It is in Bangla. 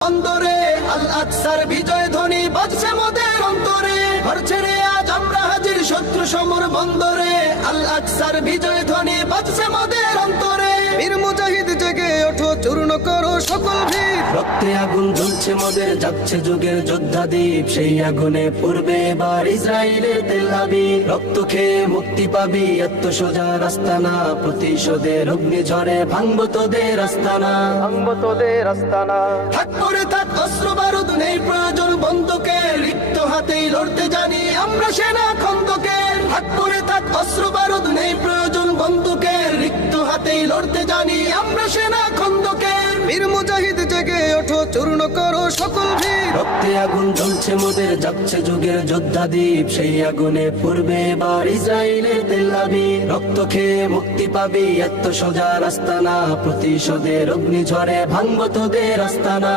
অন্তরে আল আকসার বিজয় ধ্বনি বাজছে মোদের অন্তরে, ঘর ছেড়ে আজ আমরা হাজির শত্রু সমর বন্দরে। আল আকসার বিজয় ধ্বনি বাজছে মোদের অন্তরে। বীর মুজাহিদ জেগে ওঠো, চূর্ণ করো সকল ভিড়। রক্তে আগুন জ্বলছে মোদের, যাচ্ছে যুগের যোদ্ধা দ্বীপ। সেই আগুনে পূর্বে এবার ইসরায়েলের তেল আবিব। রক্ত খেয়ে মুক্তি পাবি, এত সোজা রাস্তা না। প্রতিশোধের অগ্নি ঝরে ভাঙবো তোদের আস্তানা, ভাঙবো তোদের আস্তানা। থাক করে থাক অস্ত্র বারুদ, নেই প্রয়োজন বন্দুকের। রিক্ত হাতেই লড়তে জানি আমরা সেনা খন্দকের। থাক করে থাক অস্ত্র বারুদ, নেই প্রয়োজন বন্দুকের। রিক্ত হাতেই লড়তে জানি আমরা সেনা খন্দকের। বীর মুজাহিদ জেগে ওঠো, চূর্ণ করো সকল ভিড়। রক্তে আগুন জ্বলছে মোদের, যাচ্ছে যুগের যোদ্ধা দ্বীপ। সেই আগুনে পূর্বে এবার ইসরায়েলের তেল আবিব। রক্ত খেয়ে মুক্তি পাবি, এত সোজা রাস্তা না। প্রতিশোধের অগ্নি ঝরে ভাঙবো তোদের আস্তানা।